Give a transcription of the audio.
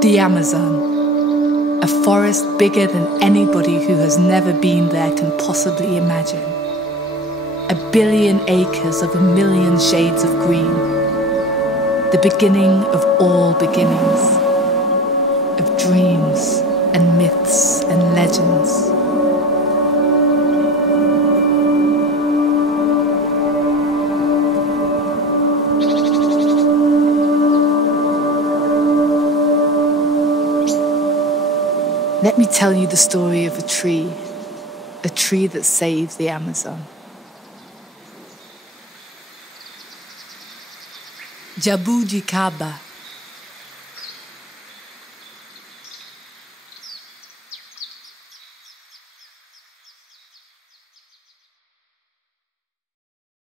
The Amazon, a forest bigger than anybody who has never been there can possibly imagine. 1 billion acres of 1 million shades of green. The beginning of all beginnings, of dreams and myths and legends. Let me tell you the story of a tree that saved the Amazon. Jabujicaba,